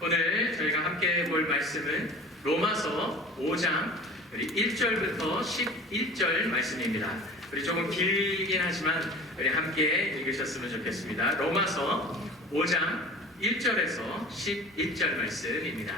오늘 저희가 함께 볼 말씀은 로마서 5장 1절부터 11절 말씀입니다. 우리 조금 길긴 하지만 우리 함께 읽으셨으면 좋겠습니다. 로마서 5장 1절에서 11절 말씀입니다.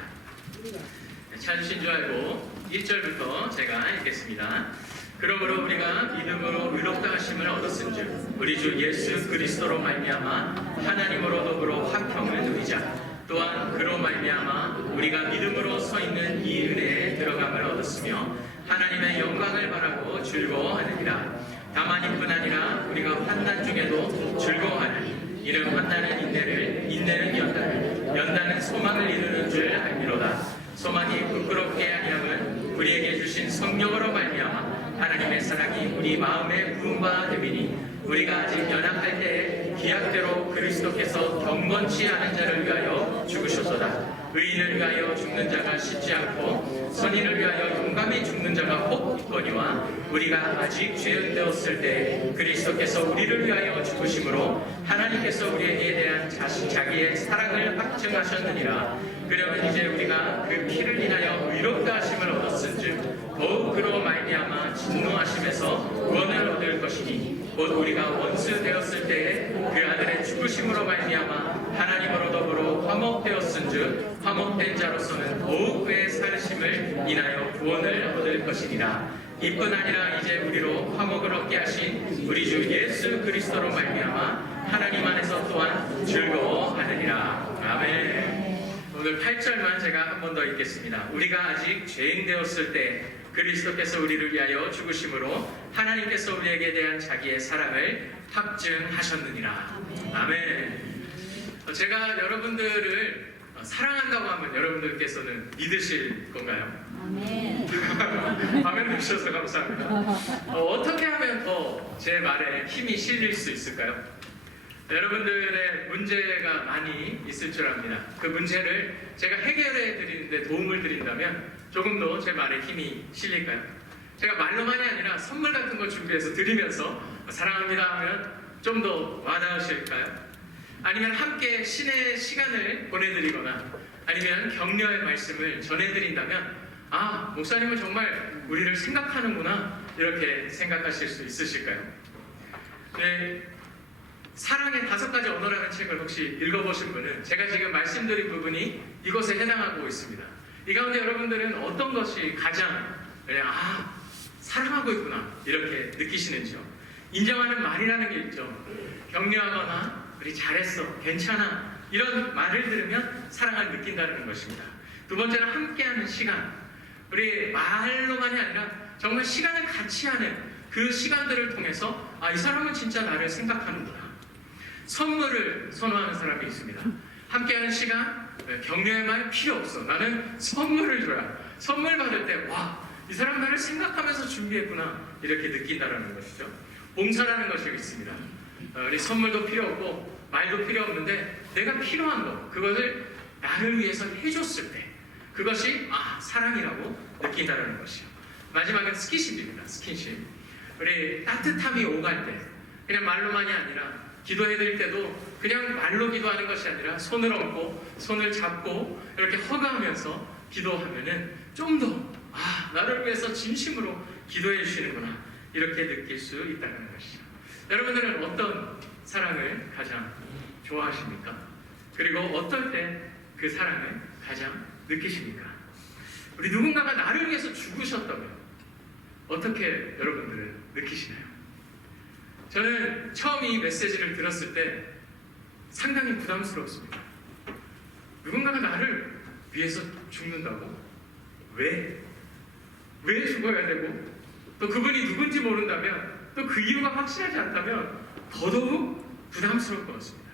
찾으신 줄 알고 1절부터 제가 읽겠습니다. 그러므로 우리가 믿음으로 의롭다 하심을 얻었은즉 우리 주 예수 그리스도로 말미암아 하나님으로 더불어 화평을 누리자. 또한 그로 말미암아 우리가 믿음으로 서 있는 이 은혜에 들어감을 얻었으며 하나님의 영광을 바라고 즐거워하느니라. 다만 이뿐 아니라 우리가 환난 중에도 즐거워하니 이는 환난은 인내를, 인내는 연단을, 연단은 소망을 이루는 줄 알미로다. 소망이 부끄럽게 아니함은 우리에게 주신 성령으로 말미암아 하나님의 사랑이 우리 마음에 부음바 되리니 우리가 아직 연약할 때에 기약대로 그리스도께서 경건치 않은 자를 위하여 죽으셨도다. 의인을 위하여 죽는 자가 쉽지 않고 선인을 위하여 용감히 죽는 자가 혹 있거니와 우리가 아직 죄인 되었을 때 그리스도께서 우리를 위하여 죽으심으로 하나님께서 우리에게 대한 자기의 사랑을 확증하셨느니라. 그러면 이제 우리가 그 피를 인하여 의롭다 하심을 얻었은즉 더욱 그로 말미암아 진노하심에서 구원을 얻을 것이니 곧 우리가 원수 되었을 때에 그 아들의 죽으심으로 말미암아 하나님으로 더불어 화목되었은즉 화목된 자로서는 더욱 그의 살심을 인하여 구원을 얻을 것이니라. 이뿐 아니라 이제 우리로 화목을 얻게 하신 우리 주 예수 그리스도로 말미암아 하나님 안에서 또한 즐거워하느니라. 아멘. 오늘 8절만 제가 한 번 더 읽겠습니다. 우리가 아직 죄인 되었을 때 그리스도께서 우리를 위하여 죽으심으로 하나님께서 우리에게 대한 자기의 사랑을 확증하셨느니라. 아멘. 제가 여러분들을 사랑한다고 하면 여러분들께서는 믿으실 건가요? 아멘. 아멘 주셔서 감사합니다. 어떻게 하면 더 제 말에 힘이 실릴 수 있을까요? 여러분들의 문제가 많이 있을 줄 압니다. 그 문제를 제가 해결해 드리는데 도움을 드린다면 조금 더 제 말에 힘이 실릴까요? 제가 말로만이 아니라 선물 같은 걸 준비해서 드리면서 사랑합니다 하면 좀 더 와닿으실까요? 아니면 함께 신의 시간을 보내드리거나 아니면 격려의 말씀을 전해드린다면 아, 목사님은 정말 우리를 생각하는구나 이렇게 생각하실 수 있으실까요? 네, 사랑의 5가지 언어라는 책을 혹시 읽어보신 분은 제가 지금 말씀드린 부분이 이것에 해당하고 있습니다. 이 가운데 여러분들은 어떤 것이 가장 사랑하고 있구나 이렇게 느끼시는지요? 인정하는 말이라는 게 있죠. 격려하거나 우리 잘했어, 괜찮아 이런 말을 들으면 사랑을 느낀다는 것입니다. 두 번째는 함께하는 시간. 우리 말로만이 아니라 정말 시간을 같이 하는 그 시간들을 통해서 이 사람은 진짜 나를 생각하는구나. 선물을 선호하는 사람이 있습니다. 함께하는 시간, 격려의 말 필요 없어. 나는 선물을 줘야. 선물 받을 때 이 사람 나를 생각하면서 준비했구나 이렇게 느낀다는 것이죠. 봉사라는 것이 있습니다. 우리 선물도 필요 없고 말도 필요 없는데 내가 필요한 것, 그것을 나를 위해서 해줬을 때 그것이 사랑이라고 느낀다는 것이요. 마지막은 스킨십입니다. 스킨십. 우리 따뜻함이 오갈 때 그냥 말로만이 아니라 기도해드릴 때도 그냥 말로 기도하는 것이 아니라 손을 얹고 손을 잡고 이렇게 허가하면서 기도하면은 좀 더 나를 위해서 진심으로 기도해 주시는구나 이렇게 느낄 수 있다는 것이죠. 여러분들은 어떤 사랑을 가장 좋아하십니까? 그리고 어떨 때 그 사랑을 가장 느끼십니까? 우리 누군가가 나를 위해서 죽으셨다면 어떻게 여러분들은 느끼시나요? 저는 처음 이 메시지를 들었을 때 상당히 부담스러웠습니다. 누군가가 나를 위해서 죽는다고? 왜 죽어야 되고 또 그분이 누군지 모른다면 또 그 이유가 확실하지 않다면 더더욱 부담스러울 것 같습니다.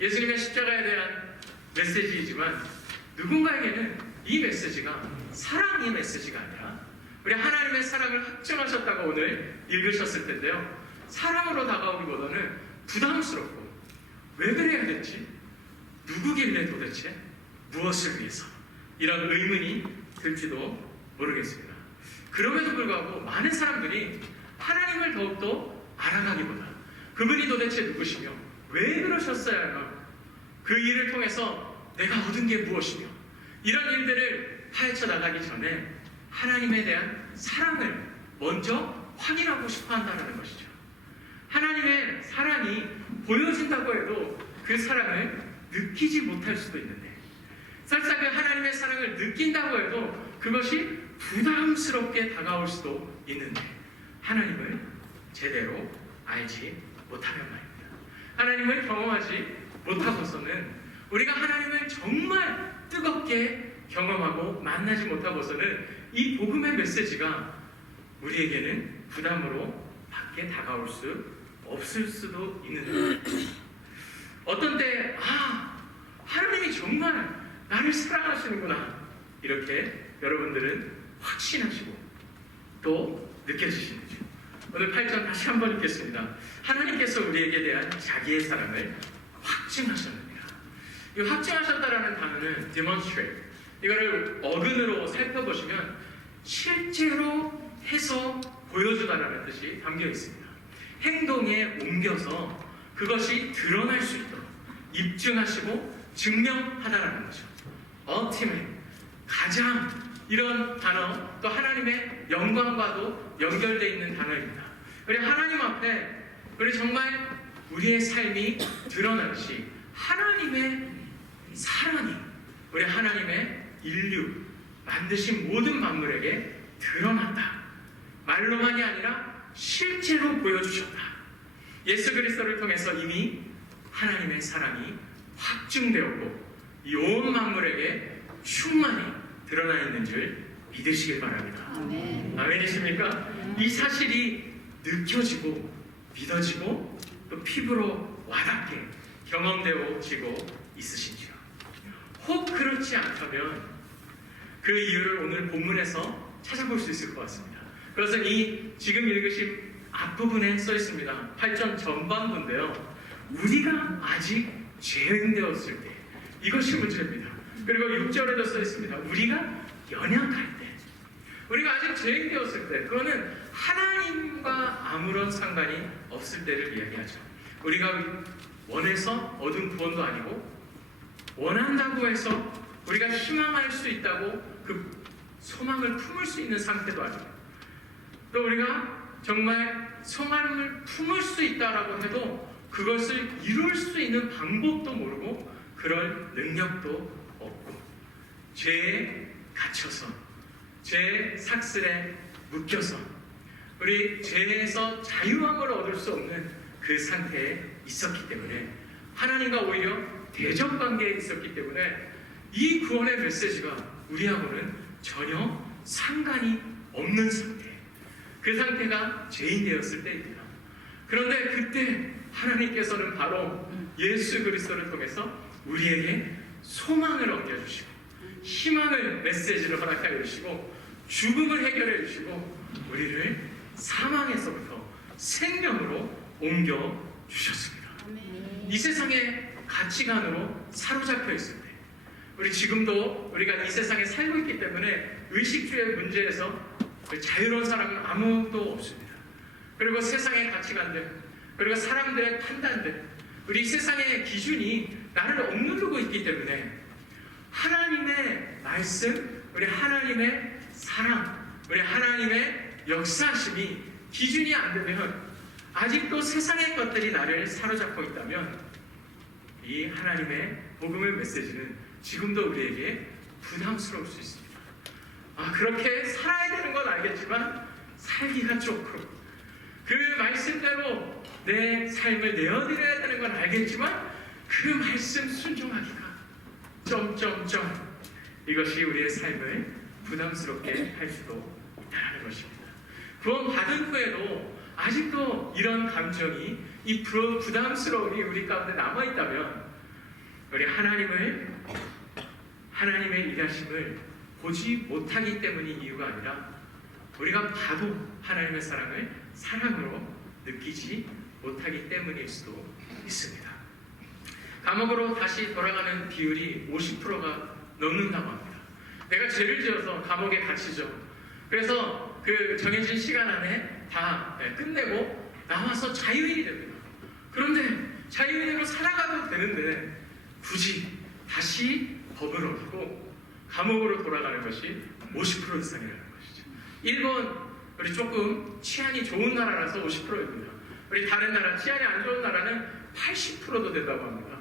예수님의 십자가에 대한 메시지이지만 누군가에게는 이 메시지가 사랑의 메시지가 아니라 우리 하나님의 사랑을 확증하셨다고 오늘 읽으셨을 텐데요. 사랑으로 다가오기보다는 부담스럽고 왜 그래야 됐지? 누구길래 도대체? 무엇을 위해서? 이런 의문이 들지도 모르겠습니다. 그럼에도 불구하고 많은 사람들이 하나님을 더욱더 알아가기보다 그분이 도대체 누구시며 왜 그러셨어야 하나 그 일을 통해서 내가 얻은 게 무엇이며 이런 일들을 파헤쳐 나가기 전에 하나님에 대한 사랑을 먼저 확인하고 싶어 한다는 것이죠. 하나님의 사랑이 보여진다고 해도 그 사랑을 느끼지 못할 수도 있는데, 설사 그 하나님의 사랑을 느낀다고 해도 그것이 부담스럽게 다가올 수도 있는데, 하나님을 제대로 알지 못하면 말입니다. 하나님을 경험하지 못하고서는, 우리가 하나님을 정말 뜨겁게 경험하고 만나지 못하고서는 이 복음의 메시지가 우리에게는 부담으로 밖에 다가올 수 없을 수도 있는 거예요. 어떤 때 하나님이 정말 나를 사랑하시는구나, 이렇게 여러분들은 확신하시고 또 느껴지시는지. 오늘 8절 다시 한번 읽겠습니다. 하나님께서 우리에게 대한 자기의 사랑을 확증하셨느니라. 이 확증하셨다라는 단어는 demonstrate, 이거를 어근으로 살펴보시면 실제로 해서 보여주다라는 뜻이 담겨 있습니다. 행동에 옮겨서 그것이 드러날 수 있도록 입증하시고 증명하다라는 거죠. ultimate, 가장, 이런 단어, 또 하나님의 영광과도 연결되어 있는 단어입니다. 우리 하나님 앞에 우리 정말 우리의 삶이 드러나듯이 하나님의 사랑이 우리 하나님의 인류, 만드신 모든 만물에게 드러난다. 말로만이 아니라 실제로 보여주셨다. 예수 그리스도를 통해서 이미 하나님의 사랑이 확증되었고 이 온 만물에게 충만히 드러나 있는 줄 믿으시길 바랍니다. 아멘이십니까? 이 사실이 느껴지고 믿어지고 또 피부로 와닿게 경험되어지고 있으신지요? 혹 그렇지 않다면 그 이유를 오늘 본문에서 찾아볼 수 있을 것 같습니다. 그것은 이 지금 읽으신 앞부분에 써 있습니다. 8절 전반부인데요. 우리가 아직 죄인되었을 때, 이것이 문제입니다. 그리고 6절에도 써 있습니다. 우리가 연약할 때, 우리가 아직 죄인되었을 때, 그거는 하나님과 아무런 상관이 없을 때를 이야기하죠. 우리가 원해서 얻은 구원도 아니고 원한다고 해서 우리가 희망할 수 있다고 그 소망을 품을 수 있는 상태도 아니고, 또 우리가 정말 소망을 품을 수 있다라고 해도 그것을 이룰 수 있는 방법도 모르고 그럴 능력도 없고 죄에 갇혀서 죄의 삭슬에 묶여서 우리 죄에서 자유함을 얻을 수 없는 그 상태에 있었기 때문에, 하나님과 오히려 대적 관계에 있었기 때문에 이 구원의 메시지가 우리하고는 전혀 상관이 없는 상태, 그 상태가 죄인 되었을 때입니다. 그런데 그때 하나님께서는 바로 예수 그리스도를 통해서 우리에게 소망을 얹어주시고 희망을 메시지를 허락하여 주시고 죽음을 해결해 주시고 우리를 사망에서부터 생명으로 옮겨 주셨습니다. 이 세상의 가치관으로 사로잡혀 있을 때, 우리 지금도 우리가 이 세상에 살고 있기 때문에 의식주의 문제에서 자유로운 사람은 아무도 없습니다. 그리고 세상의 가치관들, 그리고 사람들의 판단들, 우리 세상의 기준이 나를 억누르고 있기 때문에 하나님의 말씀, 우리 하나님의 사랑, 우리 하나님의 역사심이 기준이 안 되면, 아직도 세상의 것들이 나를 사로잡고 있다면 이 하나님의 복음의 메시지는 지금도 우리에게 부담스러울 수 있습니다. 그렇게 살아야 되는 건 알겠지만 살기가 조금, 그 말씀대로 내 삶을 내어드려야 되는 건 알겠지만 그 말씀 순종하기가 점점점, 이것이 우리의 삶을 부담스럽게 할 수도 있다는 것입니다. 구원 받은 후에도 아직도 이런 감정이, 이 부담스러움이 우리 가운데 남아있다면 우리 하나님의 일하심을 보지 못하기 때문이 이유가 아니라 우리가 봐도 하나님의 사랑을 사랑으로 느끼지 못하기 때문일 수도 있습니다. 감옥으로 다시 돌아가는 비율이 50%가 넘는다고 합니다. 내가 죄를 지어서 감옥에 갇히죠. 그래서 그 정해진 시간 안에 다 끝내고 나와서 자유인이 됩니다. 그런데 자유인으로 살아가도 되는데 굳이 다시 법을 어기고 감옥으로 돌아가는 것이 50% 이상이라는 것이죠. 일본, 우리 조금 치안이 좋은 나라라서 50%입니다. 우리 다른 나라, 치안이 안 좋은 나라는 80%도 된다고 합니다.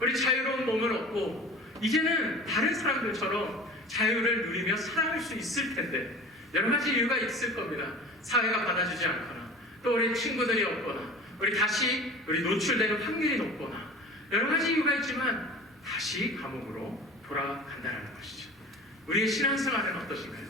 우리 자유로운 몸을 얻고 이제는 다른 사람들처럼 자유를 누리며 살아갈 수 있을 텐데 여러 가지 이유가 있을 겁니다. 사회가 받아주지 않거나 또 우리 친구들이 없거나 우리 노출되는 확률이 높거나 여러 가지 이유가 있지만 다시 감옥으로 돌아간다는 것이죠. 우리의 신앙생활은 어떠신가요?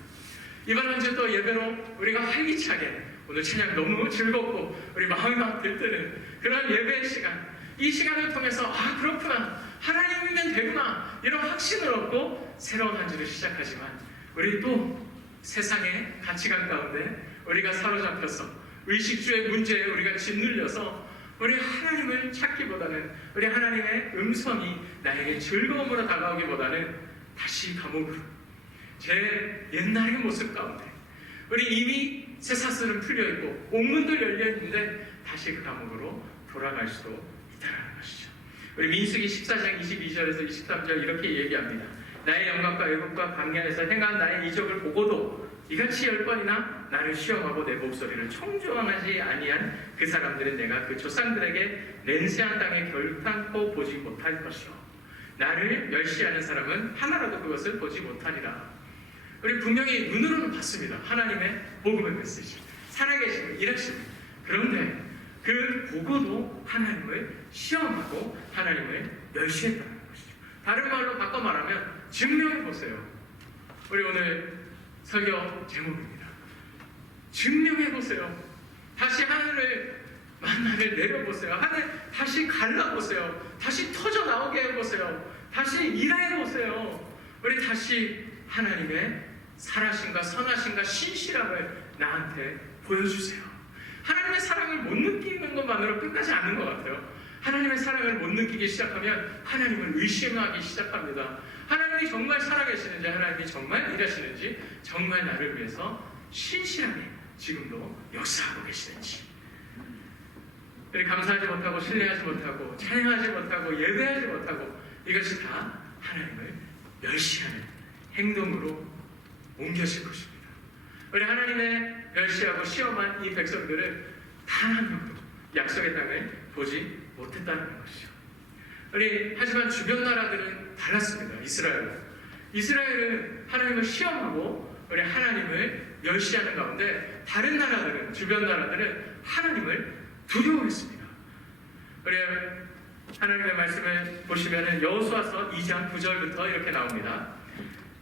이번 한 주 또 예배로 우리가 활기차게 오늘 찬양 너무 즐겁고 우리 마음이 막 들뜨는 그런 예배의 시간, 이 시간을 통해서 그렇구나, 하나님이면 되구나 이런 확신을 얻고 새로운 한 주를 시작하지만 우리 또 세상의 가치관 가운데 우리가 사로잡혀서 의식주의 문제에 우리가 짓눌려서 우리 하나님을 찾기보다는 우리 하나님의 음성이 나에게 즐거움으로 다가오기보다는 다시 감옥으로 제 옛날의 모습 가운데 우리 이미 쇠사슬은 풀려있고 옥문도 열려있는데 다시 그 감옥으로 돌아갈 수도 있다는 것이죠. 우리 민수기 14장 22절에서 23절 이렇게 얘기합니다. 나의 영광과 애국과 광야에서 행한 나의 이적을 보고도 이같이 10번이나 나를 시험하고 내 목소리를 청조하지 아니한 그 사람들은 내가 그 조상들에게 맹세한 땅에 결탄코 보지 못할 것이요 나를 멸시하는 사람은 하나라도 그것을 보지 못하리라. 우리 분명히 눈으로는 봤습니다. 하나님의 복음의 메시지, 살아계시고 일하시고, 그런데 그 보고도 하나님을 시험하고 하나님을 멸시했다는 것이죠. 다른 말로 바꿔 말하면 증명해보세요. 우리 오늘 설교 제목입니다. 증명해보세요. 다시 만나를 내려보세요. 하늘 다시 갈라보세요. 다시 터져 나오게 해보세요. 다시 일해보세요. 우리 다시 하나님의 살아심과 선하심과 신실함을 나한테 보여주세요. 하나님의 사랑을 못 느끼는 것만으로 끝나지 않는 것 같아요. 하나님의 사랑을 못 느끼기 시작하면 하나님을 의심하기 시작합니다. 하나님이 정말 살아계시는지, 하나님이 정말 일하시는지, 정말 나를 위해서 신실하게 지금도 역사하고 계시는지. 우리 감사하지 못하고 신뢰하지 못하고 찬양하지 못하고 예배하지 못하고 이것이 다 하나님을 멸시하는 행동으로 옮겨질 것입니다. 우리 하나님의 멸시하고 시험한 이 백성들은 단 한 명도 약속의 땅을 보지 못했다는 것이죠. 하지만 주변 나라들은 달랐습니다. 이스라엘은 하나님을 시험하고 우리 하나님을 멸시하는 가운데 다른 나라들은, 주변 나라들은 하나님을 두려워했습니다. 우리 하나님의 말씀을 보시면 여호수아서 2장 9절부터 이렇게 나옵니다.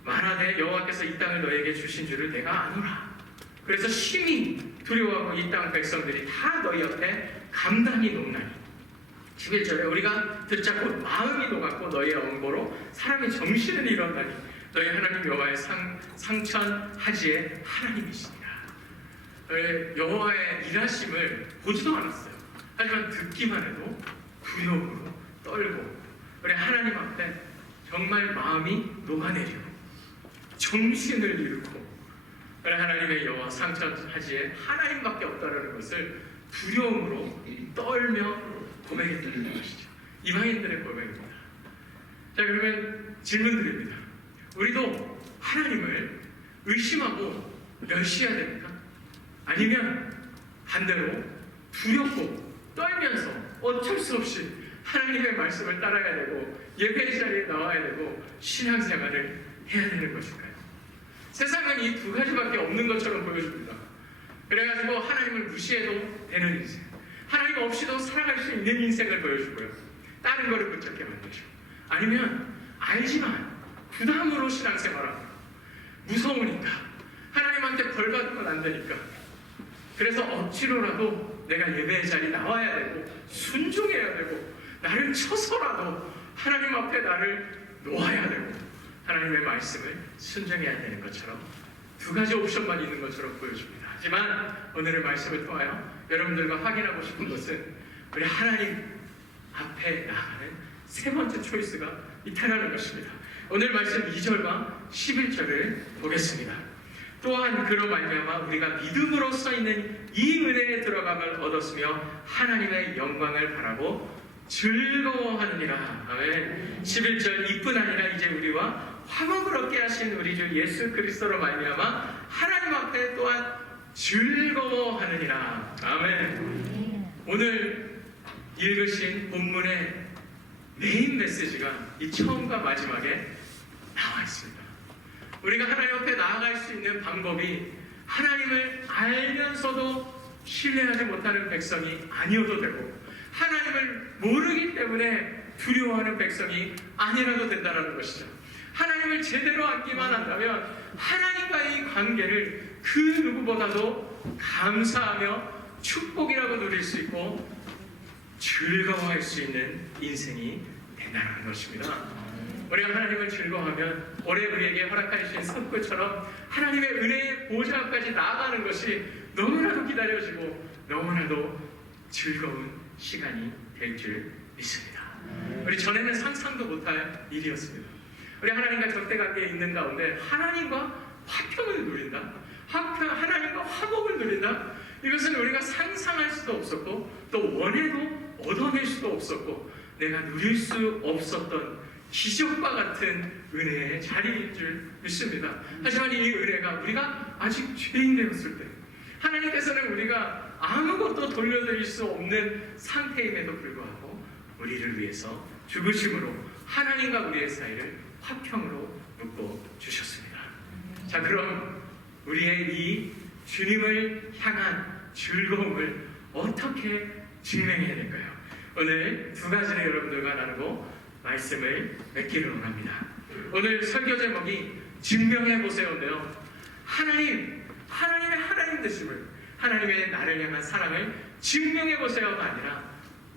말하되 여호와께서 이 땅을 너에게 주신 줄을 내가 아노라. 그래서 심히 두려워하고 이 땅 백성들이 다 너희 옆에 감당이 높나니. 11절에 우리가 듣자 곧 마음이 녹았고 너희의 엄보로 사람의 정신을 잃었나니 너희 하나님 여호와의 상천하지의 하나님이시니라. 여호와의 일하심을 보지도 않았어요. 하지만 듣기만 해도 두려움으로 떨고 우리 하나님 앞에 정말 마음이 녹아내리고 정신을 잃고 하나님의 여호와 상천하지에 하나님밖에 없다는 것을 두려움으로 떨며 고백했다는 것이죠. 이방인들의 고백입니다. 자, 그러면 질문 드립니다. 우리도 하나님을 의심하고 멸시해야 됩니까? 아니면 반대로 두렵고 떨면서 어쩔 수 없이 하나님의 말씀을 따라야 되고 예배 자리에 나와야 되고 신앙생활을 해야 되는 것일까요? 세상은 이 두 가지밖에 없는 것처럼 보여줍니다. 그래가지고 하나님을 무시해도 되는 인생, 하나님 없이도 살아갈 수 있는 인생을 보여주고요. 다른 거를 붙잡게 만들죠. 아니면 알지만 부담으로 신앙생활하고 무서우니까 하나님한테 벌 받으면 안 되니까 그래서 억지로라도 내가 예배의 자리에 나와야 되고 순종해야 되고 나를 쳐서라도 하나님 앞에 나를 놓아야 되고 하나님의 말씀을 순종해야 되는 것처럼 두 가지 옵션만 있는 것처럼 보여줍니다. 하지만 오늘의 말씀을 통하여 여러분들과 확인하고 싶은 것은 우리 하나님 앞에 나가는 세 번째 초이스가 있다는 것입니다. 오늘 말씀 2절과 11절을 보겠습니다. 또한 그로 말미암아 우리가 믿음으로 서 있는 이 은혜에 들어감을 얻었으며 하나님의 영광을 바라고 즐거워하느니라. 아멘. 11절 이뿐 아니라 이제 우리와 화목을 얻게 하신 우리 주 예수 그리스도로 말미암아 하나님 앞에 또한 즐거워하느니라. 아멘. 오늘 읽으신 본문의 메인 메시지가 이 처음과 마지막에 나와 있습니다. 우리가 하나님 앞에 나아갈 수 있는 방법이 하나님을 알면서도 신뢰하지 못하는 백성이 아니어도 되고, 하나님을 모르기 때문에 두려워하는 백성이 아니라도 된다는 것이죠. 하나님을 제대로 알기만 한다면 하나님과의 관계를 그 누구보다도 감사하며 축복이라고 누릴 수 있고 즐거워할 수 있는 인생이 된다는 것입니다. 우리가 하나님을 즐거워하면 올해 우리에게 허락하신 선포처럼 하나님의 은혜의 보좌까지 나아가는 것이 너무나도 기다려지고 너무나도 즐거운 시간이 될 줄 믿습니다. 우리 전에는 상상도 못할 일이었습니다. 우리 하나님과 적대관계에 있는 가운데 하나님과 화평을 누린다, 하나님과 화목을 누린다, 이것은 우리가 상상할 수도 없었고 또 원해도 얻어낼 수도 없었고 내가 누릴 수 없었던 기적과 같은 은혜의 자리인 줄 믿습니다. 하지만 이 은혜가 우리가 아직 죄인 되었을 때, 하나님께서는 우리가 아무것도 돌려드릴 수 없는 상태임에도 불구하고 우리를 위해서 죽으심으로 하나님과 우리의 사이를 화평으로 묶어 주셨습니다. 자, 그럼 우리의 이 주님을 향한 즐거움을 어떻게 증명해야 될까요? 오늘 두 가지를 여러분들과 나누고 말씀을 맺기를 원합니다. 오늘 설교 제목이 증명해보세요인데요, 하나님의 하나님 되심을, 하나님의 나를 향한 사랑을 증명해보세요가 아니라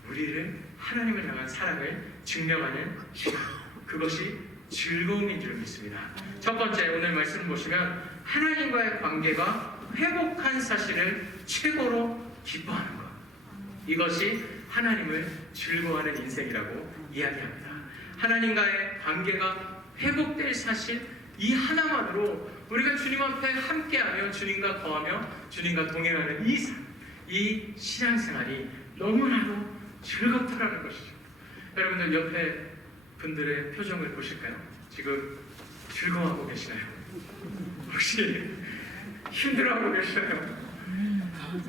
우리를 하나님을 향한 사랑을 증명하는 시간, 그것이 즐거움인 줄 믿습니다. 첫 번째, 오늘 말씀을 보시면 하나님과의 관계가 회복한 사실을 최고로 기뻐하는 것, 이것이 하나님을 즐거워하는 인생이라고 이야기합니다. 하나님과의 관계가 회복될 사실, 이 하나만으로 우리가 주님 앞에 함께하며 주님과 거하며 주님과 동행하는 이 삶, 이 신앙생활이 너무나도 즐겁다라는 것이죠. 여러분들 옆에 분들의 표정을 보실까요? 지금 즐거워하고 계시나요? 혹시 힘들어하고 계시나요?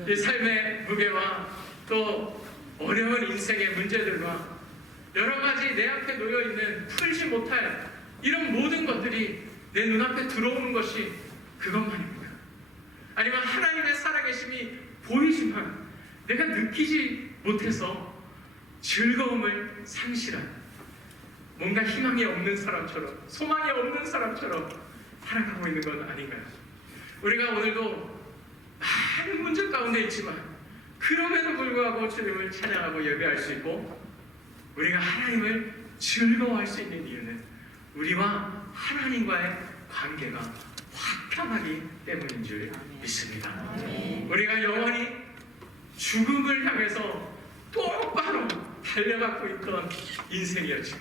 이 삶의 무게와 또 어려운 인생의 문제들과 여러 가지 내 앞에 놓여있는 풀지 못할 이런 모든 것들이 내 눈앞에 들어오는 것이 그것만입니까? 아니면 하나님의 살아계심이 보이지만 내가 느끼지 못해서 즐거움을 상실한, 뭔가 희망이 없는 사람처럼, 소망이 없는 사람처럼 살아가고 있는 건 아닌가요? 우리가 오늘도 많은 문제 가운데 있지만 그럼에도 불구하고 주님을 찬양하고 예배할 수 있고 우리가 하나님을 즐거워할 수 있는 이유는 우리와 하나님과의 관계가 화평하기 때문인 줄 믿습니다. 우리가 영원히 죽음을 향해서 똑바로 달려가고 있던 인생이었지만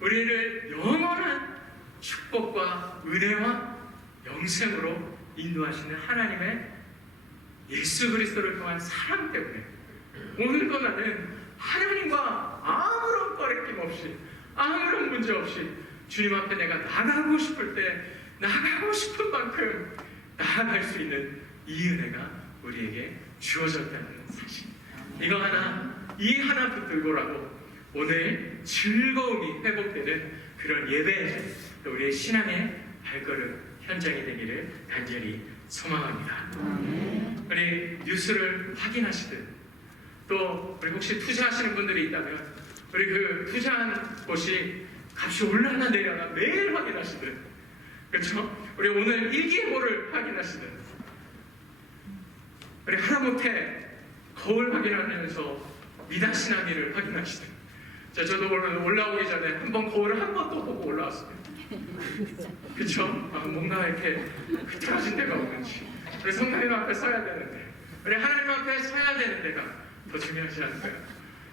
우리를 영원한 축복과 은혜와 영생으로 인도하시는 하나님의 예수 그리스도를 통한 사랑 때문에 오늘도 나는 하나님과 아무런 꺼리낌 없이, 아무런 문제 없이 주님 앞에 내가 나가고 싶을 때 나가고 싶은 만큼 나아갈 수 있는 이 은혜가 우리에게 주어졌다는 사실, 이거 하나, 이 하나 붙들고라도 오늘 즐거움이 회복되는 그런 예배, 또 우리의 신앙의 발걸음 현장이 되기를 간절히 소망합니다. 우리 뉴스를 확인하시든 또 우리 혹시 투자하시는 분들이 있다면 우리 그 투자한 곳이 값이 올라나 내려나 매일 확인하시든, 그렇죠? 우리 오늘 일기예보를 확인하시든, 우리 하다못해 거울 확인하면서 미다시나미를 확인하시든. 자, 저도 오늘 올라오기 전에 한번 거울을 한 번 또 보고 올라왔어요. 그렇죠? 뭔가 이렇게 흐트러진 데가 없는지, 우리 성령님 앞에 서야 되는데, 우리 하나님 앞에 서야 되는 데가 더 중요하지 않을까요?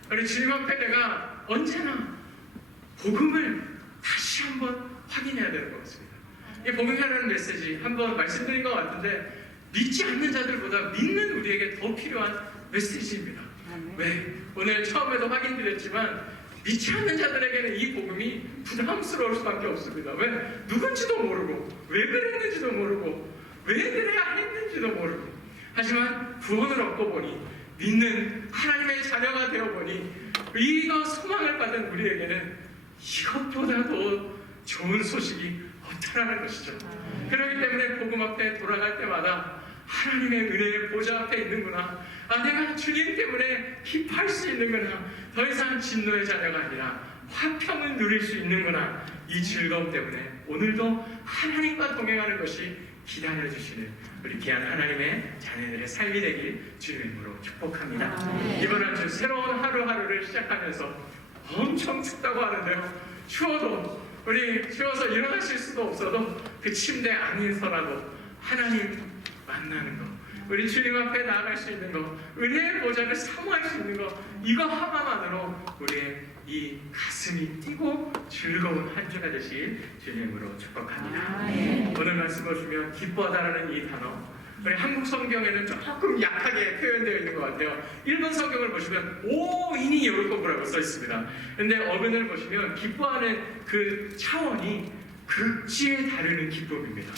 우리 주님 앞에 내가 언제나 복음을 다시 한번 확인해야 되는 것 같습니다. 이 복음이라는 메시지 한번 말씀드린 것 같은데 믿지 않는 자들보다 믿는 우리에게 더 필요한 메시지입니다. 왜? 오늘 처음에도 확인드렸지만 믿지 않는 자들에게는 이 복음이 부담스러울 수밖에 없습니다. 왜? 누군지도 모르고 왜 그랬는지도 모르고 왜 그래야 했는지도 모르고 하지만 구원을 얻고 보니 믿는 하나님의 자녀가 되어보니 이거 소망을 받은 우리에게는 이것보다도 좋은 소식이 없다라는 것이죠. 그렇기 때문에 복음 앞에 돌아갈 때마다 하나님의 은혜의 보좌 앞에 있는구나. 내가 주님 때문에 기뻐할 수 있는구나. 더 이상 진노의 자녀가 아니라 화평을 누릴 수 있는구나. 이 즐거움 때문에 오늘도 하나님과 동행하는 것이 기다려주시는 우리 귀한 하나님의 자녀들의 삶이 되길 주님의 이름으로 축복합니다. 이번 한 주 새로운 하루하루를 시작하면서 엄청 춥다고 하는데요. 추워서 일어나실 수도 없어도 그 침대 안에서라도 하나님 만나는 거, 우리 주님 앞에 나아갈 수 있는 거, 은혜의 보좌를 사모할 수 있는 거, 이거 하나만으로 우리의 이 가슴이 뛰고 즐거운 한 주가 되실 주님으로 축복합니다. 오늘 말씀 보시면 기뻐하다라는 이 단어, 우리 한국 성경에는 조금 약하게 표현되어 있는 것 같아요. 일본 성경을 보시면 오인이 요르코부라고 써 있습니다. 근데 어근을 보시면 기뻐하는 그 차원이 극지에 다루는 기쁨입니다.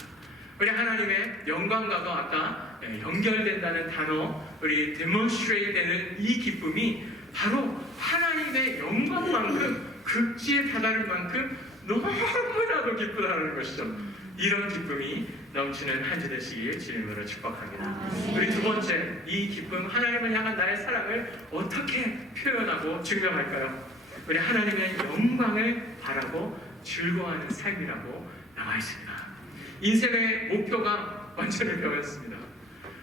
우리 하나님의 영광과도 아까 연결된다는 단어, 우리 demonstrate 되는 이 기쁨이 바로 하나님의 영광만큼 극지에 다다를 만큼 너무나도 기쁘다는 것이죠. 이런 기쁨이 넘치는 한 주 되시길 주님으로 축복합니다. 우리 두 번째, 이 기쁨, 하나님을 향한 나의 사랑을 어떻게 표현하고 증명할까요? 우리 하나님의 영광을 바라고 즐거워하는 삶이라고 나와 있습니다. 인생의 목표가 완전히 변했습니다.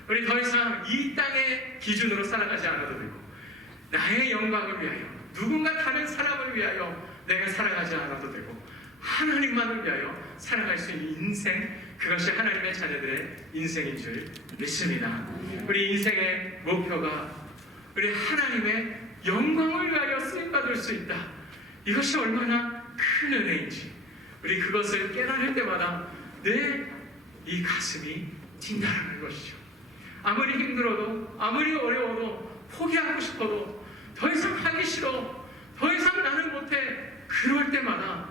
우리 더 이상 이 땅의 기준으로 살아가지 않아도 되고 나의 영광을 위하여, 누군가 다른 사람을 위하여 내가 살아가지 않아도 되고 하나님만을 위하여 살아갈 수 있는 인생, 그것이 하나님의 자녀들의 인생인 줄 믿습니다. 우리 인생의 목표가 우리 하나님의 영광을 위하여 쓰임받을 수 있다. 이것이 얼마나 큰 은혜인지 우리 그것을 깨달을 때마다 내 이 가슴이 뛴다는 것이죠. 아무리 힘들어도, 아무리 어려워도, 포기하고 싶어도, 더 이상 하기 싫어, 더 이상 나는 못해, 그럴 때마다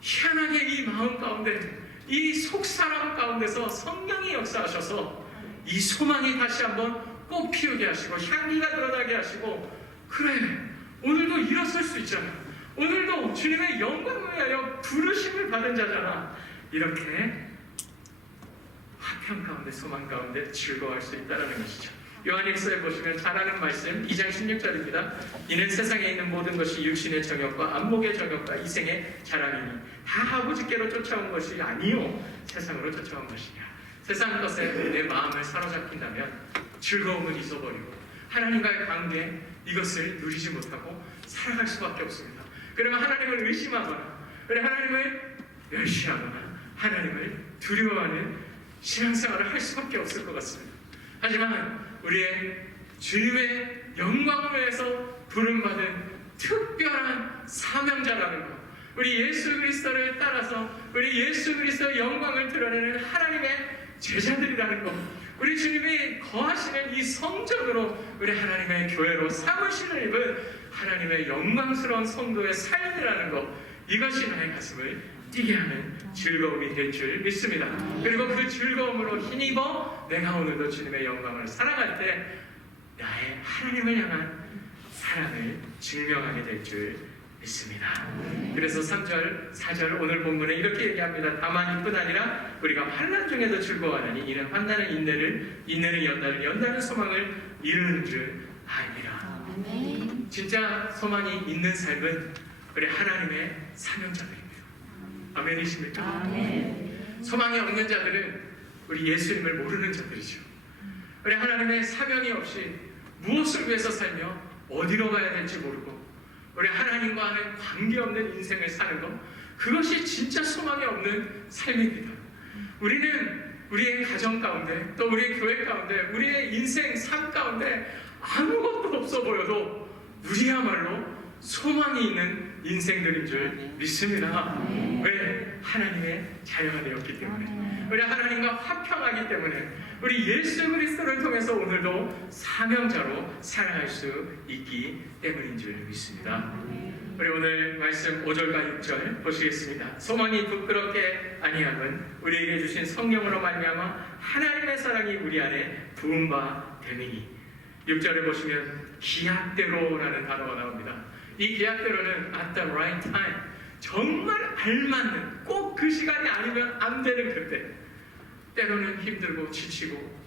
희한하게 이 마음 가운데, 이 속사람 가운데서 성령이 역사하셔서 이 소망이 다시 한번 꽃 피우게 하시고 향기가 드러나게 하시고, 그래, 오늘도 일어설 수 있잖아, 오늘도 주님의 영광을 위하여 부르심을 받은 자잖아, 이렇게 화평 가운데, 소망 가운데 즐거워할 수 있다는 것이죠. 요한일서에 보시면 잘 아는 말씀 2장 16절입니다. 이는 세상에 있는 모든 것이 육신의 정욕과 안목의 정욕과 이생의 자랑이니 다 아버지께로 쫓아온 것이 아니요 세상으로 쫓아온 것이냐. 세상 것에 내 마음을 사로잡힌다면 즐거움을 잊어버리고 하나님과의 관계, 이것을 누리지 못하고 살아갈 수밖에 없습니다. 그러면 하나님을 의심하거나, 우리 하나님을 멸시하거나, 하나님을 두려워하는 신앙생활을 할 수밖에 없을 것 같습니다. 하지만 우리의 주님의 영광을 위해서 부름받은 특별한 사명자라는 것, 우리 예수 그리스도를 따라서 우리 예수 그리스도의 영광을 드러내는 하나님의 제자들이라는 것, 우리 주님이 거하시는 이 성전으로 우리 하나님의 교회로 사무실을 입은 하나님의 영광스러운 성도의 삶이라는 것, 이것이 나의 가슴을 뛰게 하는 즐거움이 될 줄 믿습니다. 그리고 그 즐거움으로 힘입어 내가 오늘도 주님의 영광을 살아갈 때 나의 하나님을 향한 사랑을 증명하게 될 줄 믿습니다. 그래서 3절, 4절 오늘 본문에 이렇게 얘기합니다. 다만 이뿐 아니라 우리가 환난 중에도 즐거워하느니 이는 환난은 인내는 연단은, 연단은 소망을 이루는 줄 아니라. 진짜 소망이 있는 삶은 우리 하나님의 사명자들입니다. 아멘이십니까? 아멘. 소망이 없는 자들은 우리 예수님을 모르는 자들이죠. 우리 하나님의 사명이 없이 무엇을 위해서 살며 어디로 가야 될지 모르고 우리 하나님과는 관계없는 인생을 사는 것, 그것이 진짜 소망이 없는 삶입니다. 우리는 우리의 가정 가운데, 또 우리의 교회 가운데, 우리의 인생 삶 가운데 아무것도 없어 보여도 우리야말로 소망이 있는 인생들인 줄 믿습니다. 왜? 하나님의 자녀가 되었기 때문에, 우리 하나님과 화평하기 때문에, 우리 예수 그리스도를 통해서 오늘도 사명자로 살아갈 수 있기 때문인 줄 믿습니다. 우리 오늘 말씀 5절과 6절 보시겠습니다. 소망이 부끄럽게 아니함은 우리에게 주신 성령으로 말미암아 하나님의 사랑이 우리 안에 부은 바 됨이니. 6절에 보시면 기약대로라는 단어가 나옵니다. 이 기약대로는 at the right time, 정말 알맞는, 꼭 그 시간이 아니면 안 되는 그때, 때로는 힘들고 지치고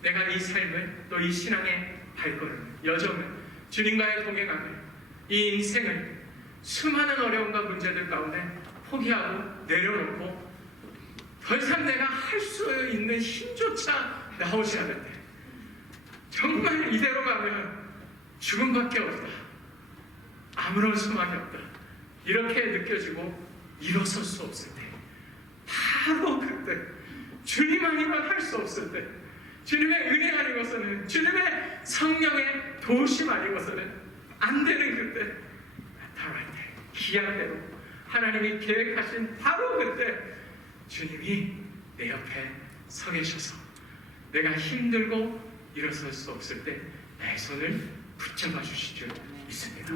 내가 이 삶을, 또 이 신앙의 발걸음, 여정을, 주님과의 동행함을, 이 인생을 수많은 어려움과 문제들 가운데 포기하고 내려놓고 더 이상 내가 할 수 있는 힘조차 나오지 않는데, 정말 이대로 가면 죽음밖에 없다, 아무런 소망이 없다, 이렇게 느껴지고 일어설 수 없을 때, 바로 그때, 주님 아니면 할 수 없을 때, 주님의 은혜 아니고서는, 주님의 성령의 도우심 아니고서는 안 되는 그때, 나타날 때, 기약대로 하나님이 계획하신 바로 그때 주님이 내 옆에 서 계셔서 내가 힘들고 일어설 수 없을 때 내 손을 붙잡아 주실 줄 믿습니다.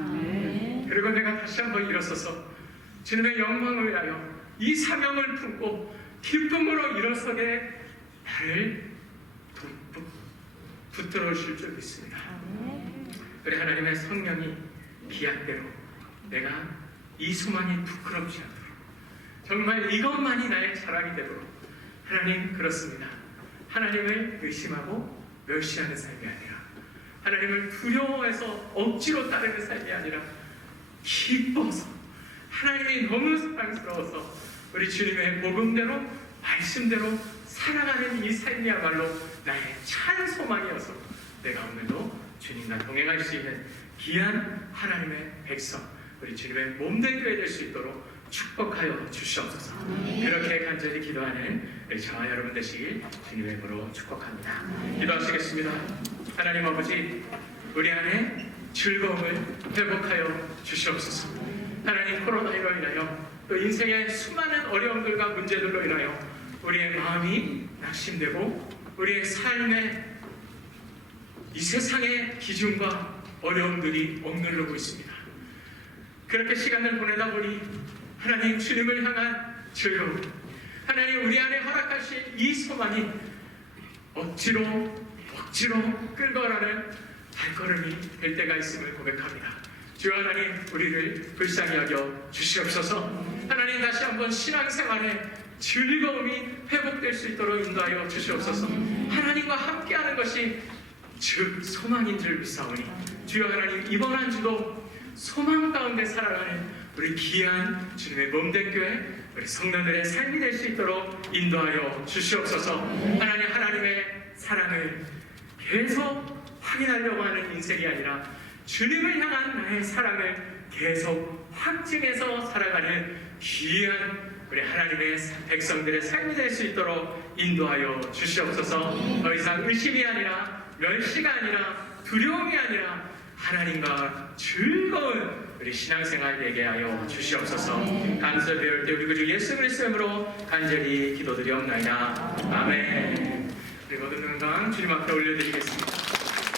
그리고 내가 다시 한번 일어서서 주님의 영광을 위하여 이 사명을 품고 기쁨으로 일어서게 나를 붙들어 주실 줄 믿습니다. 그래, 하나님의 성령이 기약대로 내가 이 소망이 부끄럽지 않도록, 정말 이것만이 나의 자랑이 되도록, 하나님 그렇습니다. 하나님을 의심하고 멸시하는 삶이 아니라, 하나님을 두려워해서 억지로 따르는 삶이 아니라, 기뻐서, 하나님이 너무 사랑스러워서 우리 주님의 복음대로, 말씀대로 살아가는 이 삶이야말로 나의 참 소망이어서 내가 오늘도 주님과 동행할 수 있는 귀한 하나님의 백성, 우리 주님의 몸된 교회 될 수 있도록 축복하여 주시옵소서. 그렇게 간절히 기도하는 우리 저와 여러분 되시길 주님의 이름으로 축복합니다. 기도하시겠습니다. 하나님 아버지, 우리 안에 즐거움을 회복하여 주시옵소서. 하나님, 코로나19로 인하여 또 인생의 수많은 어려움들과 문제들로 인하여 우리의 마음이 낙심되고 우리의 삶의 이 세상의 기준과 어려움들이 억누르고 있습니다. 그렇게 시간을 보내다 보니 하나님, 주님을 향한 즐거움, 하나님 우리 안에 허락하신 이 소망이 억지로 끌고 가는 발걸음이 될 때가 있음을 고백합니다. 주 하나님, 우리를 불쌍히 여겨 주시옵소서. 하나님, 다시 한번 신앙생활에 즐거움이 회복될 수 있도록 인도하여 주시옵소서. 하나님과 함께하는 것이 즉 소망인 줄 믿사오니, 주여 하나님, 이번 한 주도 소망 가운데 살아가는 우리 귀한 주님의 몸된 교회, 우리 성도들의 삶이 될 수 있도록 인도하여 주시옵소서. 하나님, 하나님의 사랑을 계속 확인하려고 하는 인생이 아니라 주님을 향한 나의 사랑을 계속 확증해서 살아가는 귀한 우리 하나님의 백성들의 삶이 될 수 있도록 인도하여 주시옵소서. 더 이상 의심이 아니라, 멸시가 아니라, 두려움이 아니라 하나님과 즐거운 우리 신앙생활 되게 하여 주시옵소서. 감사를 배울 때 우리 구주 예수 그리스도의 이름으로 간절히 기도드리옵나이다. 아멘. 우리 모든 건강 주님 앞에 올려드리겠습니다.